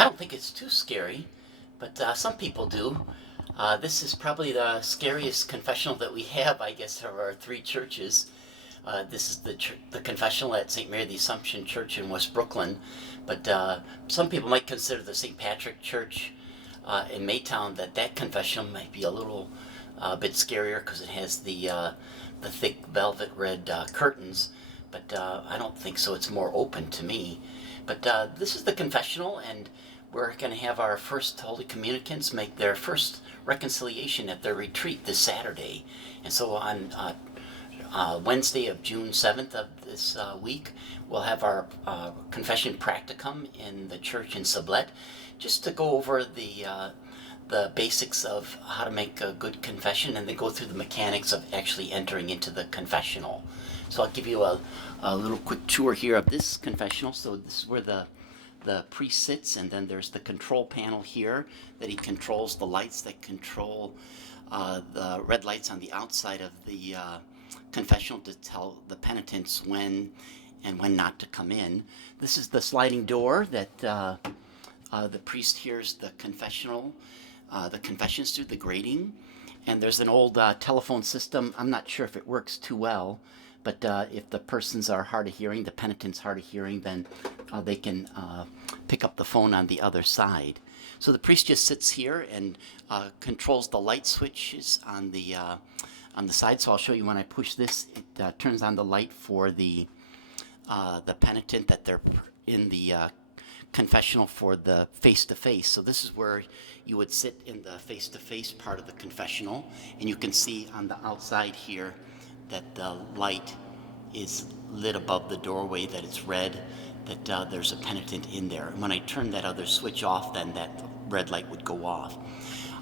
I don't think it's too scary, but some people do. This is probably the scariest confessional that we have, I guess, of our three churches. This is the confessional at St. Mary the Assumption Church in West Brooklyn, but some people might consider the St. Patrick Church in Maytown that confessional might be a little bit scarier because it has the thick velvet red curtains, but I don't think so. It's more open to me. But this is the confessional, and we're going to have our first Holy Communicants make their first reconciliation at their retreat this Saturday. And so on Wednesday of June 7th of this week, we'll have our confession practicum in the church in Sublette, just to go over the basics of how to make a good confession and then go through the mechanics of actually entering into the confessional. So I'll give you a little quick tour here of this confessional. So this is where the priest sits, and then there's the control panel here that he controls the lights that control the red lights on the outside of the confessional to tell the penitents when and when not to come in. This is the sliding door that the priest hears the confessional, the confessions through the grating. And there's an old telephone system. I'm not sure if it works too well, but if the persons are hard of hearing, the penitent's hard of hearing, then they can pick up the phone on the other side. So the priest just sits here and controls the light switches on the side. So I'll show you when I push this, it turns on the light for the penitent that they're in the confessional for the face-to-face. So this is where you would sit in the face-to-face part of the confessional, and you can see on the outside here that the light is lit above the doorway, that it's red, that there's a penitent in there. And when I turn that other switch off, then that red light would go off.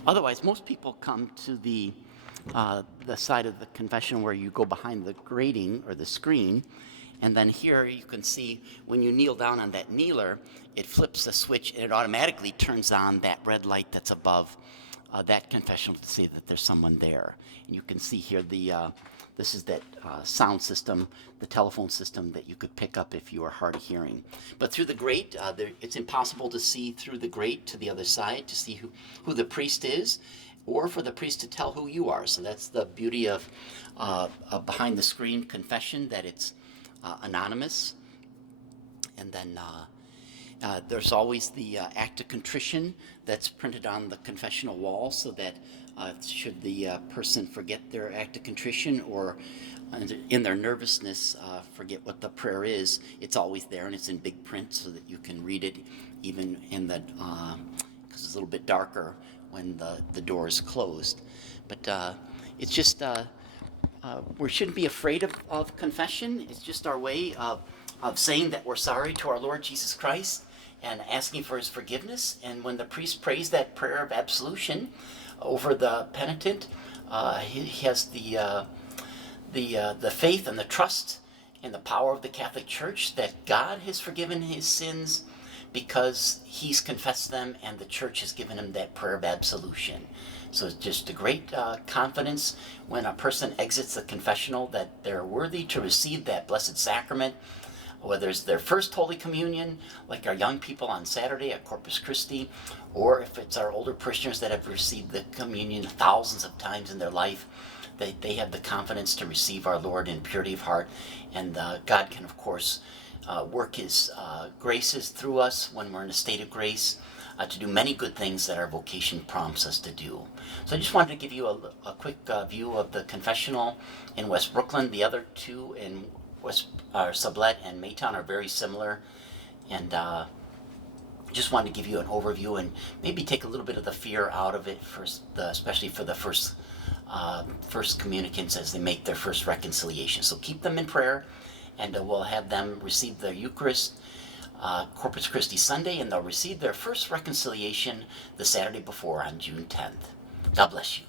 Otherwise, most people come to the side of the confession where you go behind the grating or the screen, and then here you can see when you kneel down on that kneeler, it flips the switch and it automatically turns on that red light that's above that confessional to say that there's someone there. And you can see here this is that sound system, the telephone system that you could pick up if you are hard of hearing. But through the grate, it's impossible to see through the grate to the other side to see who the priest is, or for the priest to tell who you are. So that's the beauty of behind the screen confession, that it's anonymous. And then there's always the act of contrition that's printed on the confessional wall, so that should the person forget their act of contrition or in their nervousness forget what the prayer is, it's always there and it's in big print so that you can read it even in the, because it's a little bit darker when the door is closed. But it's just, we shouldn't be afraid of confession. It's just our way of saying that we're sorry to our Lord Jesus Christ and asking for his forgiveness. And when the priest prays that prayer of absolution over the penitent, he has the faith and the trust and the power of the Catholic Church that God has forgiven his sins because he's confessed them and the Church has given him that prayer of absolution. So it's just a great confidence when a person exits the confessional that they're worthy to receive that blessed sacrament, whether it's their first Holy Communion, like our young people on Saturday at Corpus Christi, or if it's our older parishioners that have received the communion thousands of times in their life, they have the confidence to receive our Lord in purity of heart. And God can, of course, work his graces through us when we're in a state of grace to do many good things that our vocation prompts us to do. So I just wanted to give you a quick view of the confessional in West Brooklyn. The other two in Sublette and Maytown are very similar, and just wanted to give you an overview and maybe take a little bit of the fear out of it, especially for the first communicants as they make their first reconciliation. So keep them in prayer, and we'll have them receive the Eucharist Corpus Christi Sunday, and they'll receive their first reconciliation the Saturday before on June 10th. God bless you.